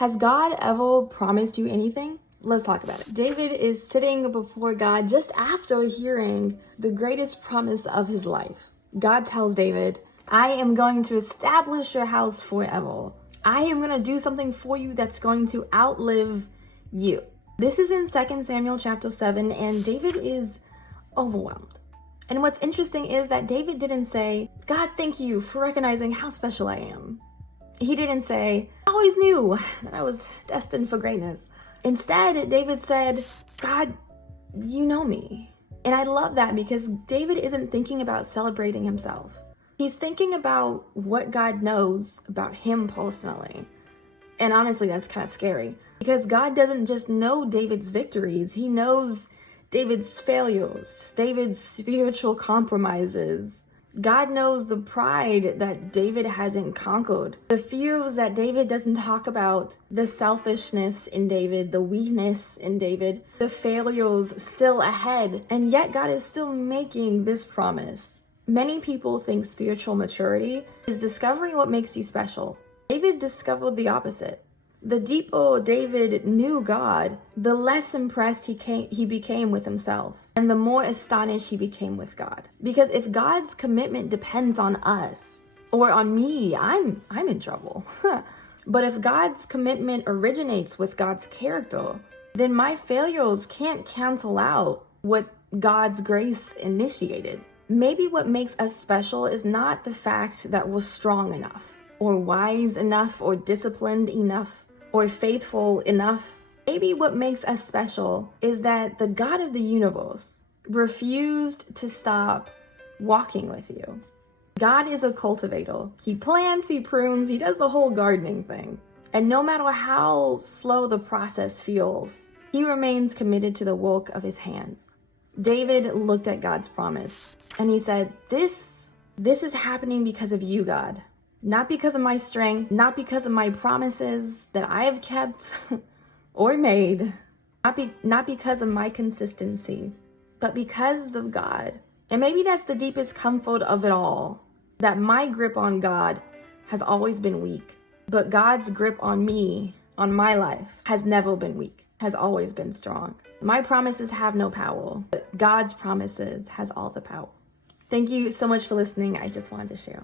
Has God ever promised you anything? Let's talk about it. David is sitting before God just after hearing the greatest promise of his life. God tells David, I am going to establish your house forever. I am going to do something for you that's going to outlive you. This is in 2 Samuel chapter 7, and David is overwhelmed. And what's interesting is that David didn't say, God, thank you for recognizing how special I am. He didn't say, I always knew that I was destined for greatness. Instead, David said, God, you know me. And I love that because David isn't thinking about celebrating himself. He's thinking about what God knows about him personally. And honestly, that's kind of scary because God doesn't just know David's victories. He knows David's failures, David's spiritual compromises. God knows the pride that David hasn't conquered, the fears that David doesn't talk about, the selfishness in David, the weakness in David, the failures still ahead, and yet God is still making this promise. Many people think spiritual maturity is discovering what makes you special. David discovered the opposite. The deeper David knew God, the less impressed he became with himself, and the more astonished he became with God. Because if God's commitment depends on us, or on me, I'm in trouble. But if God's commitment originates with God's character, then my failures can't cancel out what God's grace initiated. Maybe what makes us special is not the fact that we're strong enough, or wise enough, or disciplined enough, or faithful enough. Maybe what makes us special is that the God of the universe refused to stop walking with you. God is a cultivator. He plants, he prunes, he does the whole gardening thing. And no matter how slow the process feels, he remains committed to the work of his hands. David looked at God's promise and he said, this is happening because of you, God. Not because of my strength, not because of my promises that I have kept or made, not because of my consistency, but because of God. And maybe that's the deepest comfort of it all, that my grip on God has always been weak, but God's grip on me, on my life, has never been weak, has always been strong. My promises have no power, but God's promises has all the power. Thank you so much for listening. I just wanted to share.